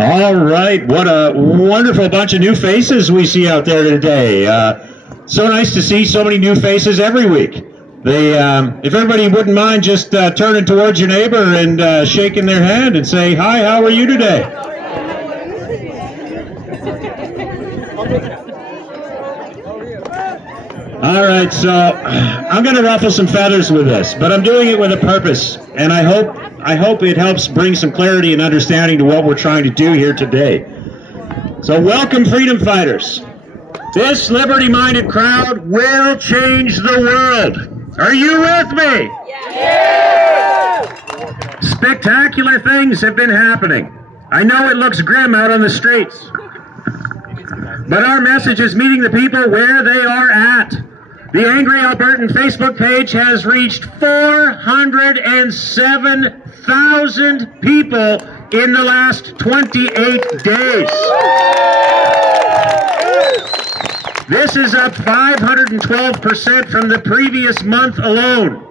All right, what a wonderful bunch of new faces we see out there today. So nice to see so many new faces every week. If everybody wouldn't mind just turning towards your neighbor and shaking their hand and say, hi, how are you today? All right, so I'm going to ruffle some feathers with this, but I'm doing it with a purpose, and I hope it helps bring some clarity and understanding to what we're trying to do here today. So welcome, freedom fighters. This liberty-minded crowd will change the world. Are you with me? Yeah! Spectacular things have been happening. I know it looks grim out on the streets, but our message is meeting the people where they are at. The Angry Albertan Facebook page has reached 407,000 people in the last 28 days. This is up 512% from the previous month alone.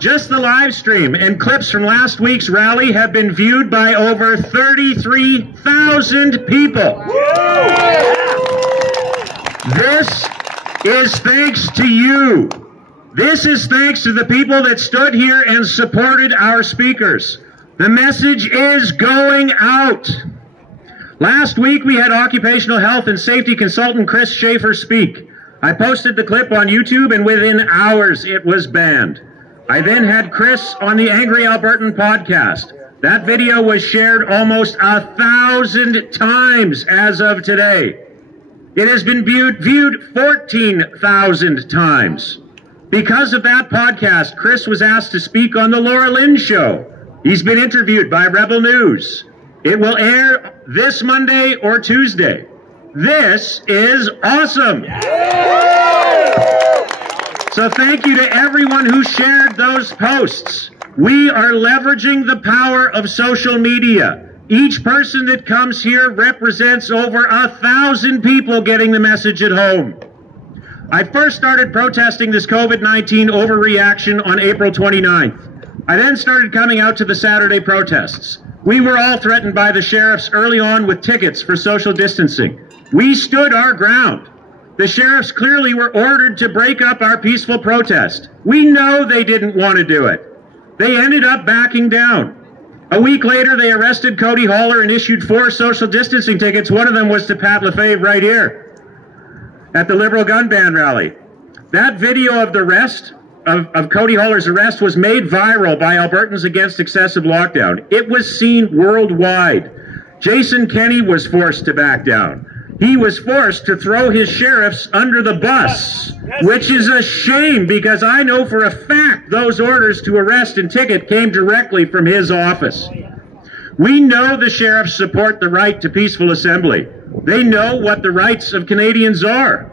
Just the live stream and clips from last week's rally have been viewed by over 33,000 people. This is thanks to you. This is thanks to the people that stood here and supported our speakers. The message is going out. Last week we had occupational health and safety consultant Chris Schaefer speak. I posted the clip on YouTube and within hours it was banned. I then had Chris on the Angry Albertan podcast. That video was shared almost 1,000 times as of today. It has been viewed 14,000 times. Because of that podcast, Chris was asked to speak on the Laura Lynn Show. He's been interviewed by Rebel News. It will air this Monday or Tuesday. This is awesome. So thank you to everyone who shared those posts. We are leveraging the power of social media. Each person that comes here represents over 1,000 people getting the message at home. I first started protesting this COVID-19 overreaction on April 29th. I then started coming out to the Saturday protests. We were all threatened by the sheriffs early on with tickets for social distancing. We stood our ground. The sheriffs clearly were ordered to break up our peaceful protest. We know they didn't want to do it. They ended up backing down. A week later, they arrested Cody Haller and issued 4 social distancing tickets. One of them was to Pat Lefebvre right here at the Liberal gun ban rally. That video of the arrest, of Cody Haller's arrest, was made viral by Albertans Against Excessive Lockdown. It was seen worldwide. Jason Kenney was forced to back down. He was forced to throw his sheriffs under the bus, which is a shame because I know for a fact those orders to arrest and ticket came directly from his office. We know the sheriffs support the right to peaceful assembly. They know what the rights of Canadians are.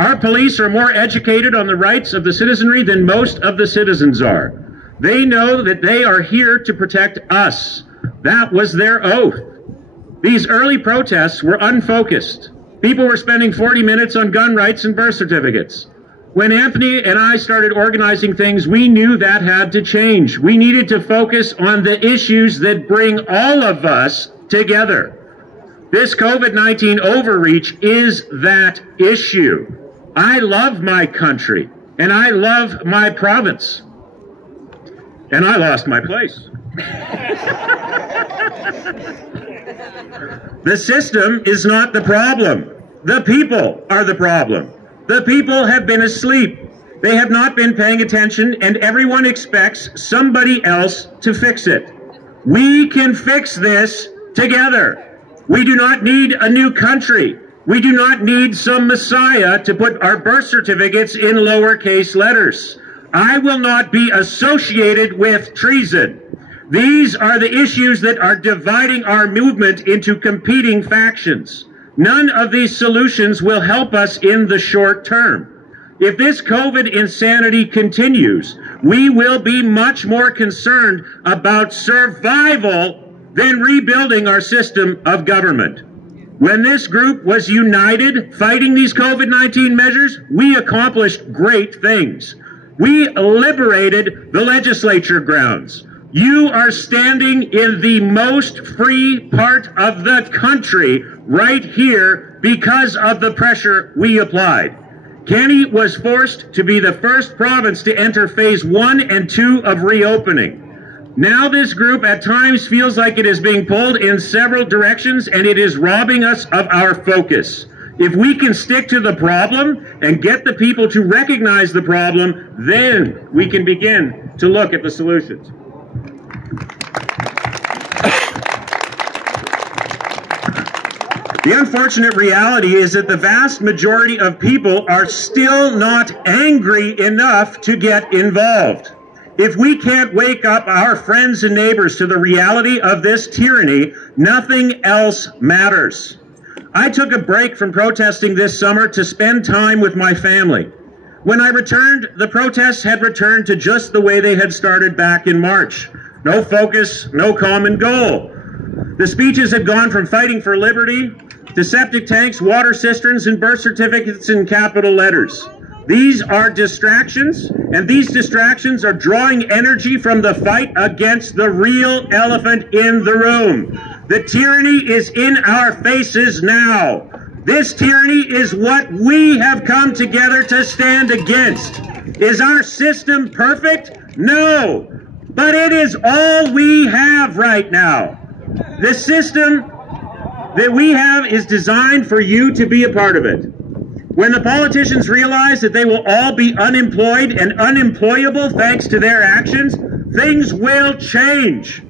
Our police are more educated on the rights of the citizenry than most of the citizens are. They know that they are here to protect us. That was their oath. These early protests were unfocused. People were spending 40 minutes on gun rights and birth certificates. When Anthony and I started organizing things, we knew that had to change. We needed to focus on the issues that bring all of us together. This COVID-19 overreach is that issue. I love my country, and I love my province. And I lost my place. The system is not the problem. The people are the problem. The people have been asleep. They have not been paying attention, and everyone expects somebody else to fix it. We can fix this together. We do not need a new country. We do not need some messiah to put our birth certificates in lowercase letters. I will not be associated with treason. These are the issues that are dividing our movement into competing factions. None of these solutions will help us in the short term. If this COVID insanity continues, we will be much more concerned about survival than rebuilding our system of government. When this group was united fighting these COVID-19 measures, we accomplished great things. We liberated the legislature grounds. You are standing in the most free part of the country right here because of the pressure we applied. Kenny was forced to be the first province to enter phase 1 and 2 of reopening. Now this group at times feels like it is being pulled in several directions, and it is robbing us of our focus. If we can stick to the problem and get the people to recognize the problem, then we can begin to look at the solutions. The unfortunate reality is that the vast majority of people are still not angry enough to get involved. If we can't wake up our friends and neighbors to the reality of this tyranny, nothing else matters. I took a break from protesting this summer to spend time with my family. When I returned, the protests had returned to just the way they had started back in March. No focus, no common goal. The speeches had gone from fighting for liberty to septic tanks, water cisterns, and birth certificates in capital letters. These are distractions, and these distractions are drawing energy from the fight against the real elephant in the room. The tyranny is in our faces now. This tyranny is what we have come together to stand against. Is our system perfect? No, but it is all we have right now. The system that we have is designed for you to be a part of it. When the politicians realize that they will all be unemployed and unemployable thanks to their actions, things will change.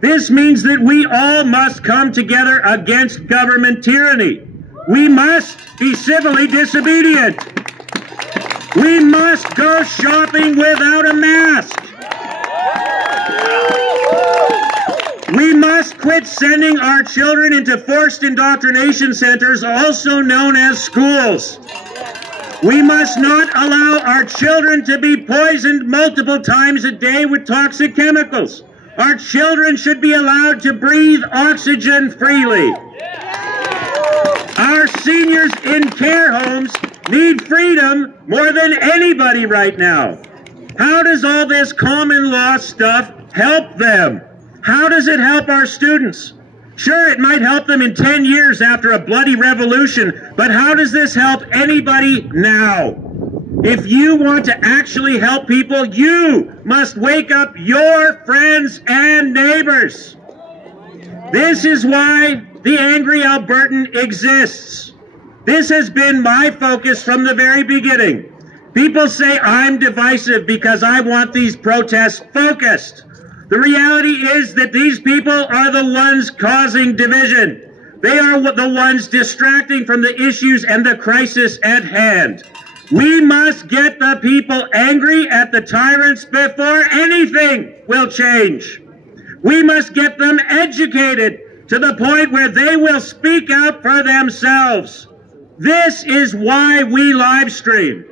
This means that we all must come together against government tyranny. We must be civilly disobedient. We must go shopping without a mask. We must quit sending our children into forced indoctrination centers, also known as schools. We must not allow our children to be poisoned multiple times a day with toxic chemicals. Our children should be allowed to breathe oxygen freely. Our seniors in care homes need freedom more than anybody right now. How does all this common law stuff help them? How does it help our students? Sure, it might help them in 10 years after a bloody revolution, but how does this help anybody now? If you want to actually help people, you must wake up your friends and neighbors. This is why the Angry Albertan exists. This has been my focus from the very beginning. People say I'm divisive because I want these protests focused. The reality is that these people are the ones causing division. They are the ones distracting from the issues and the crisis at hand. We must get the people angry at the tyrants before anything will change. We must get them educated to the point where they will speak out for themselves. This is why we live stream.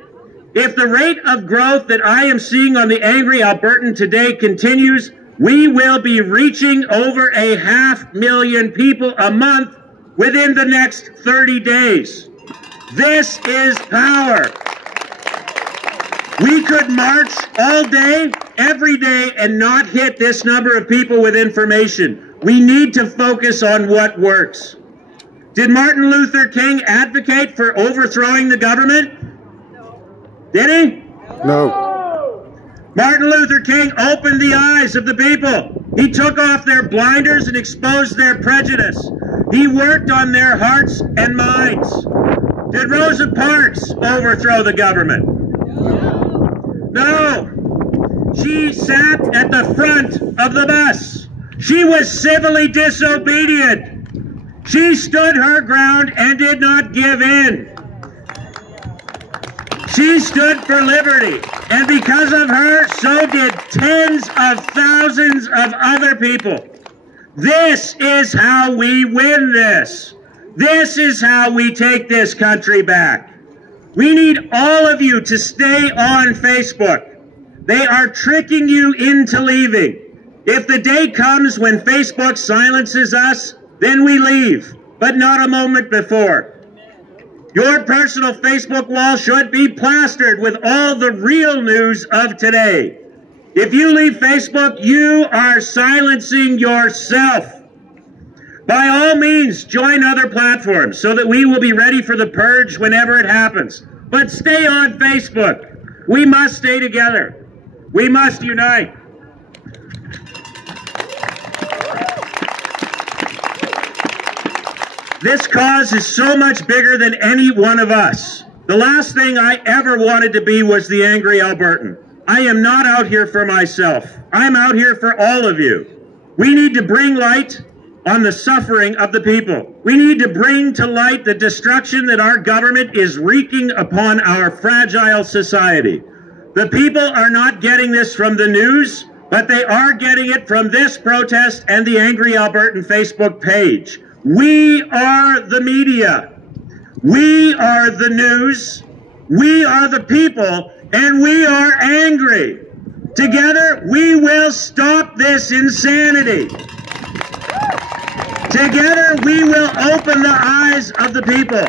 If the rate of growth that I am seeing on the Angry Albertan today continues, we will be reaching over 500,000 people a month within the next 30 days. This is power. We could march all day, every day, and not hit this number of people with information. We need to focus on what works. Did Martin Luther King advocate for overthrowing the government? Did he? No. Martin Luther King opened the eyes of the people. He took off their blinders and exposed their prejudice. He worked on their hearts and minds. Did Rosa Parks overthrow the government? No. She sat at the front of the bus. She was civilly disobedient. She stood her ground and did not give in. She stood for liberty, and because of her, so did tens of thousands of other people. This is how we win this. This is how we take this country back. We need all of you to stay on Facebook. They are tricking you into leaving. If the day comes when Facebook silences us, then we leave, but not a moment before. Your personal Facebook wall should be plastered with all the real news of today. If you leave Facebook, you are silencing yourself. By all means, join other platforms so that we will be ready for the purge whenever it happens. But stay on Facebook. We must stay together. We must unite. This cause is so much bigger than any one of us. The last thing I ever wanted to be was the Angry Albertan. I am not out here for myself. I'm out here for all of you. We need to bring light on the suffering of the people. We need to bring to light the destruction that our government is wreaking upon our fragile society. The people are not getting this from the news, but they are getting it from this protest and the Angry Albertan Facebook page. We are the media. We are the news. We are the people, and we are angry. Together, we will stop this insanity. Together, we will open the eyes of the people.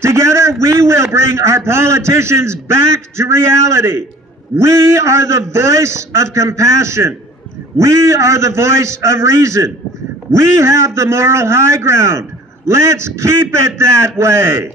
Together, we will bring our politicians back to reality. We are the voice of compassion. We are the voice of reason. We have the moral high ground. Let's keep it that way.